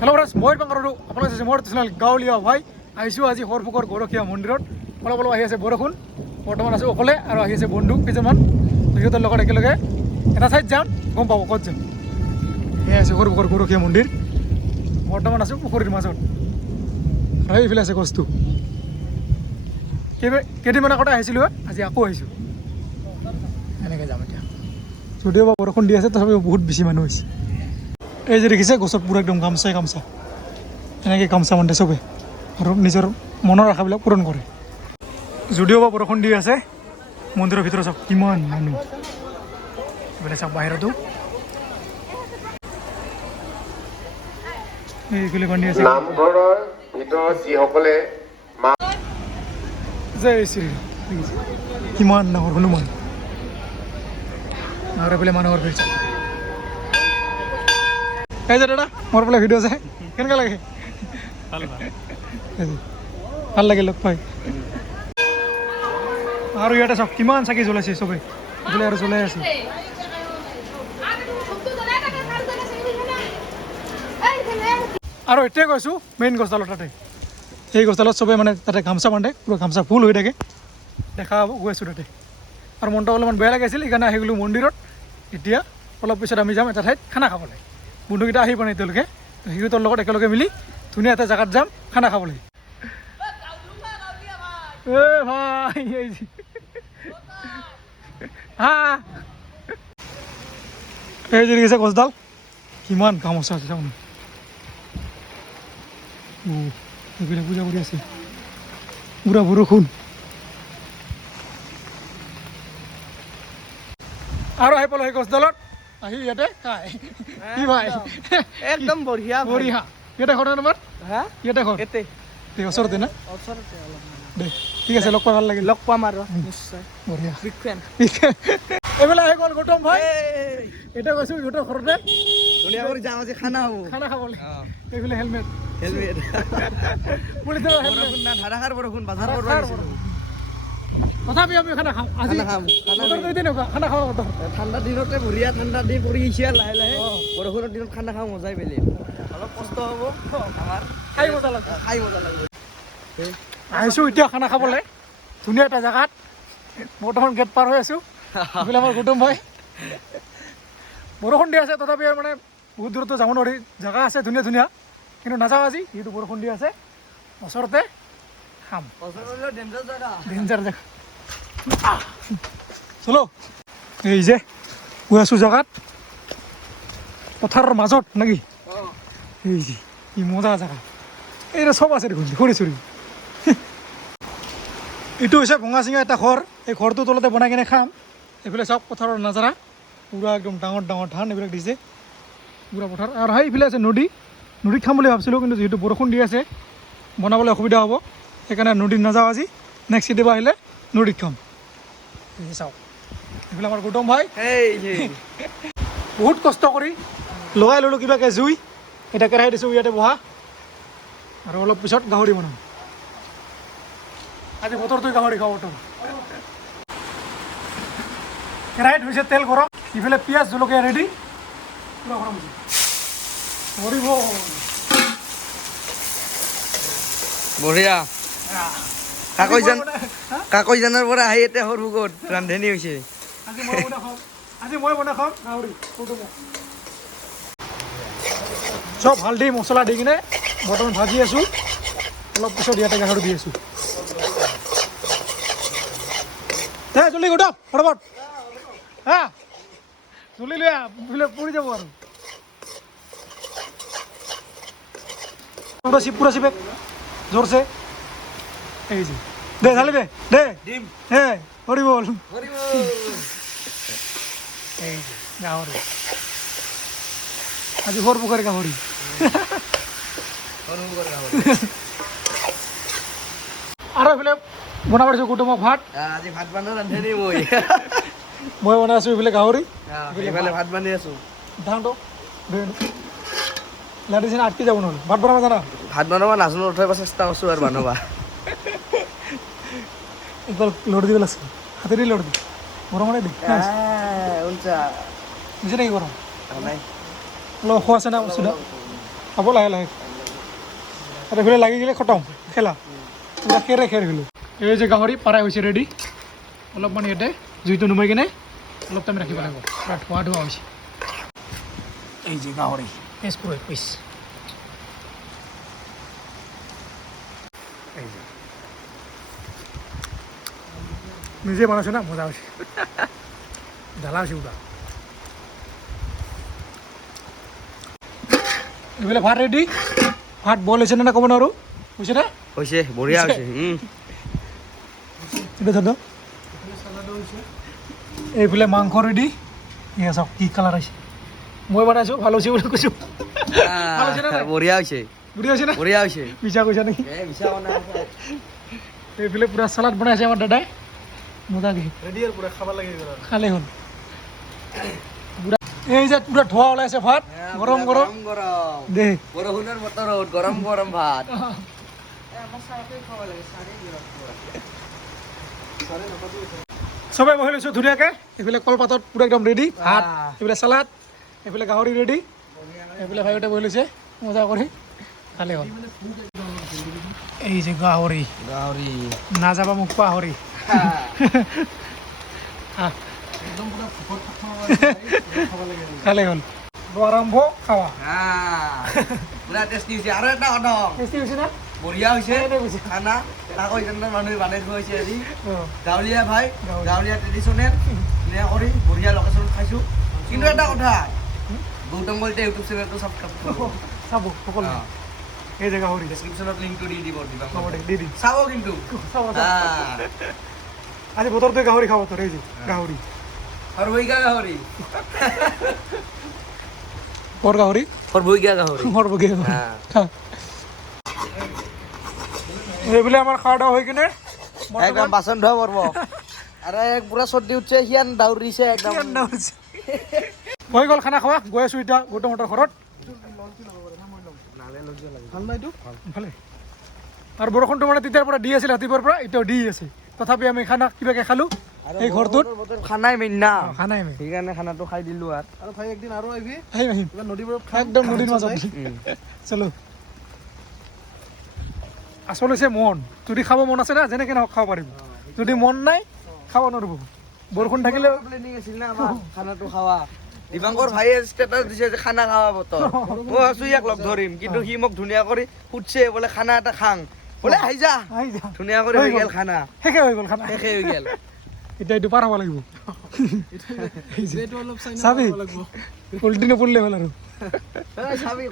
Hello' ৰাজ মই বাংগাৰুৰু আপোনালোকে চাইছে মোৰ চেনেল গাঁৱলীয়া ভাই, আহিছোঁ আজি সৰফুকৰ গৰখীয়া মন্দিৰত। অলপ অলপ আহি আছে বৰষুণ। বৰ্তমান আছোঁ অকলে আৰু আহি আছে বন্ধু কেইজনমান। সিহঁতৰ লগত একেলগে এটা ঠাইত যাম। গম পাব ক'ত যাম। সেয়াই আছে সৰফুকৰ গৰখীয়া মন্দিৰ। বৰ্তমান আছোঁ পুখুৰীৰ মাজত। আৰু এইফালে আছে গছটো। কেইবা কেইদিনমান আগতে আহিছিলোঁ আজি আকৌ আহিছোঁ। এনেকৈ যাম এতিয়া। যদিও বৰষুণ দি আছে, তথাপিও বহুত বেছি মানুহ হৈছে। এই যে দেখিছে গছত পূৰা একদম গামচাই গামচা। এনেকৈ গামচা বান্ধে চবে। আৰু নিজৰ মনৰ আশাবিলাক পূৰণ কৰে। যদিও বা বৰষুণ দি আছে মন্দিৰৰ ভিতৰত চাওক কিমান মানুহ। এইফালে চাওক বাহিৰতো। এইফালে বান্ধি আছে। নামঘৰৰ ভিতৰত যিসকলে জয় শ্ৰী কিমান ডাঙৰ হনুমান। আৰু এইফালে মানুহৰ ভিৰ চাওক। এই যে দাদা মোৰ বোলে ভিডিঅ' চাই কেনেকুৱা লাগে ভালো লাগে লগ পাই আৰু ইয়াতে চাওক কিমান চাকি জ্বলাইছে চবে এইফালে আৰু জ্বলাই আছে আৰু এতিয়াই কৈছোঁ মেইন গছডালৰ তাতে সেই গছডালত চবে মানে তাতে গামচা বান্ধে পুৰা গামচা ফুল হৈ থাকে দেখা গৈ আছোঁ তাতে আৰু মনটো অলপমান বেয়া লাগিছিল সেইকাৰণে আহি গ'লোঁ মন্দিৰত এতিয়া অলপ পিছত আমি যাম এটা ঠাইত খানা খাবলৈ বন্ধুকেইটা আহি পোৱা নাই এতিয়ালৈকে। সিহঁতৰ লগত একেলগে মিলি ধুনীয়া এটা জেগাত যাম, খানা খাবলৈ। ভাই হা। এই যে দেখিছে গছডাল, কিমান গামোচা আছে চাওঁ এইবিলাক পূজা কৰি আছে। পুৰা বৰষুণ। আৰু আহি পালোঁ সেই গছডালত। আহি ইয়াতে? খাই কি ভাই? একদম। বঢ়িয়া বঢ়িয়া। ইয়াতে ঘৰ ন তোমাৰ হা? ইয়াতে ঘৰ। এতে দে ওচৰতে না? ওচৰতে অলপমান। দে ঠিক আছে লগ পাই ভালো লাগিল। লগ পাম আৰু নিশ্চয়। বঢ়িয়া। এইফালে আহি গ'ল গৌতম ভাই। এতিয়া গৈছোঁ ইহঁতৰ ঘৰতে। ধুনীয়া কৰি যাওঁ আজি খানা হ'ব। খানা খাবলৈ এইফালে হেলমেট। হেলমেট। পুলিচৰ বৰষুণ না ধাৰাসাৰ বৰষুণ বাজাৰ কৰিব। তথাপি আমি খানা খাম আজি খানা খাম, খাওঁ ঠাণ্ডা দিনতে বঢ়িয়া ঠাণ্ডা দিন পৰি আহিছে লাহে লাহে। বৰষুণৰ দিনত খানা খাওঁ মজাই বেলেগ। অলপ কষ্ট হ'ব আমাৰ। খাই মজা লাগছে খাই মজা লাগিব আহিছোঁ এতিয়া খানা খাবলৈ। ধুনীয়া এটা জেগাত। বৰ্তমান গেট পাৰ হৈ আছোঁ। এইফালে আমাৰ কুটুম ভাই। বৰষুণ দি আছে তথাপি আৰু মানে বহুত দূৰতো যাব নোৱাৰি। জেগা আছে ধুনীয়া ধুনীয়া। কিন্তু নাযাওঁ আজি যিহেতু বৰষুণ দি আছে। ওচৰতে। এই যে গৈ আছোঁ জেগাত, পথাৰৰ মাজত নেকি? এই যে, কি মজা জেগা। এইটো চব আছে দেখোন খৰি চৰি। এইটো হৈছে ভঙা চিঙা এটা ঘৰ। এই ঘৰটোৰ তলতে বনাই কিনে খাম। এইফালে চাওক, পথাৰৰ নাজাৰা। পূৰা একদম ডাঙৰ ডাঙৰ ধান এইবিলাক দিছে। পূৰা পথাৰ। আৰু সেই ইফালে আছে নদী। নদীত খাম বুলি ভাবিছিলোঁ, কিন্তু যিহেতু বৰষুণ দি আছে, বনাবলৈ অসুবিধা হ'ব। সেইকাৰণে নদীত নাযাওঁ আজি। নেক্সট কেতিয়াবা আহিলে নদীত খাম। চাওক। এইফালে আমাৰ গৌতম ভাই। বহুত কষ্ট কৰি লগাই ল'লোঁ কিবাকৈ জুই। এতিয়া কেৰাহী দিছোঁ ইয়াতে বহা। আৰু অলপ পিছত গাহৰি বনাম। আজি বতৰটোৱে গাহৰি খাওঁ বতৰ কেৰাহীত হৈছে তেল গৰম। ইফালে পিঁয়াজ জলকীয়া ৰেডি পূৰা গৰম হৈছে। বঢ়িয়া। কাকৈ জান? কাকৈ জানৰ পৰা আহি এতিয়া সৰুগত ৰান্ধনি হৈছে। চব হালধি মছলা দি কিনে বৰ্তমান ভাজি আছোঁ। অলপ পিছত ইয়াতে গাহৰি দি আছোঁ। দে জলদি গোটা ফটাফট। হা? জলদি লৈ বোলে পৰি যাব আৰু। পুৰা চিপ পুৰা চিপে। জোৰছে। এই যে। দে ঢালি দে দে। দিম হে হৰি বল এই যে গাহৰি আজি সৰ পুখুৰী গাহৰি আৰু এইফালে বনাব দিছোঁ কুটুমক ভাত? আজি ভাত বনোৱা ৰান্ধনি মই। মই বনাই আছোঁ এইফালে গাহৰি এইফালে ভাত বান্ধি আছো। ধানটো লাডি চিনা আটকি যাব নহ'লে। ভাত বনাব জানা? ভাত বনাব নাজানো উঠাব চেষ্টা কৰিছো আৰু বনাবা। একবাৰ লৰি দিব লাগিছিল হাতেদি লৰি দি গৰমতে দি উঞ্চা বুজি নেকি অলপ ওখ আছে না বস্তুটো হ'ব লাহে লাহে এইফালে লাগি গ'লে খতম খেলা। পূৰা খেৰে খেৰ গ'লো এই যে গাহৰি পাৰাই হৈছে ৰেডি অলপমান ইয়াতে জুইটো নুমাই কিনে অলপ টাইম ৰাখিব লাগিব। পূৰা ধোৱা ধোৱা হৈছে। এই যে গাহৰি পিচ পুৰৈ পিচ এই যে। নিজে বনাইছোঁ না? মজা হৈছে। জ্বালা হৈছে পুৰা এইফালে ভাত ৰেডি ভাত বইল হৈছে নে ক'ব নোৱাৰোঁ? হৈছে নে? বঢ়িয়া হৈছে। উম। এটা চাদ এইফালে মাংস ৰেডি এয়া চাওক কি কালাৰ আহিছে? মই বনাইছোঁ ভালো হৈছে বুলি কৈছোঁ। ভালো হৈছে বঢ়িয়া হৈছে। নে? বঢ়িয়া হৈছে। মিছা কৈছা নেকি? আছে। এইফালে পূৰা চালাড বনাইছে আমাৰ দাদাই। খালে হ'ল। এই যে পূৰা ধোৱা ওলাইছে ভাত। গৰম গৰম গৰম দে বৰষুণৰ বতৰত গৰম গৰম ভাত। চবে বহি লৈছোঁ ধুনীয়াকৈ এইফালে কলপাতত পূৰা একদম ৰেডি ভাত। এইফালে চালাড এইফালে গাহৰি ৰেডি এইফালে ভাইতে বহি লৈছে মজা কৰি। খালে হ'ল। এই যে গাহৰি। গাহৰি। নাযাবা মোক পাহৰি। খালে হ'ল। আৰম্ভ খাৱা পুৰা টেষ্টি হৈছে। আৰু এটা কথা টেষ্টি হৈছে না? বঢ়িয়া হৈছে? খানা। তাকো ইজনৰ মানুহে বনাই থোৱা হৈছে আজি গাঁৱলীয়া ভাই গাঁৱলীয়া। ট্ৰেডিশ্যনেল ধুনীয়া কৰি বঢ়িয়া লোকেশ্যনত খাইছোঁ। কিন্তু এটা কথা গৌতম কলিতা ইউটিউব চেনেলটো চাব সকলো অঁ। এই যে গাহৰি ডেছক্ৰিপশ্যনত লিংকটো দি দিব দিবা হ'ব দে দি দিম চাব কিন্তু। চাব আহ, আজি বতৰটোৱে গাহৰি খাব তোৰ এই যে গাহৰি। সৰ্বৈকা গাহৰি। কৰ গাহৰি? সৰ্বৈকা গাহৰি। সৰ্বগে হা। এইবোলে আমাৰ খাওয়া দাওয়া হৈ কিনে একদম বাচন ধোৱা পৰ্ব। আৰু এক পুৰা চৰ্দি উঠছে সিয়ান দাউৰিছে একদম। হৈ গ'ল খানা খোৱা গৈ আছোঁ এতিয়া গৌতমহঁতৰ ঘৰত। ভালে আৰু বৰষুণটো মানে তেতিয়াৰ পৰা দি আছিল ৰাতিপুৱাৰ পৰা এতিয়াও দি আছে। তথাপি আমি খানা কিবাকে খালোঁ এই ঘৰটোত। খানাই মেইন না। খানাই আমি সেইকাৰণে খানাটো খাই দিলো আৰু। আৰু ভাই একদিন আৰু আহিবি। আহিম আহিম। নদীবোৰ একদম নদীৰ মাজত। চলো। আচল হৈছে মন। যদি খাব মন আছে না যেনেকৈ নহওক খাব পাৰিব যদি মন নাই খাব নোৱাৰিব বৰষুণ থাকিলে প্লেনিং আছিল না আমাৰ খানাটো খাৱা। দিবাংকৰ ভাইয়ে ষ্টেটাছ দিছে যে খানা খাৱা বতৰ। মই আছো ইয়াক লগ ধৰিম কিন্তু সি মোক ধুনীয়া কৰি সুধছে বোলে খানা এটা খাং। বোলে আহি যা। ধুনীয়া কৰি হৈ গেল খানা। শেষে হৈ গ'ল খানা। শেষে হৈ গেল। এতিয়া এইটো পাৰ হ'ব লাগিব। চাবি। উল্টি নপৰিলে হ'ল আৰু। চাবি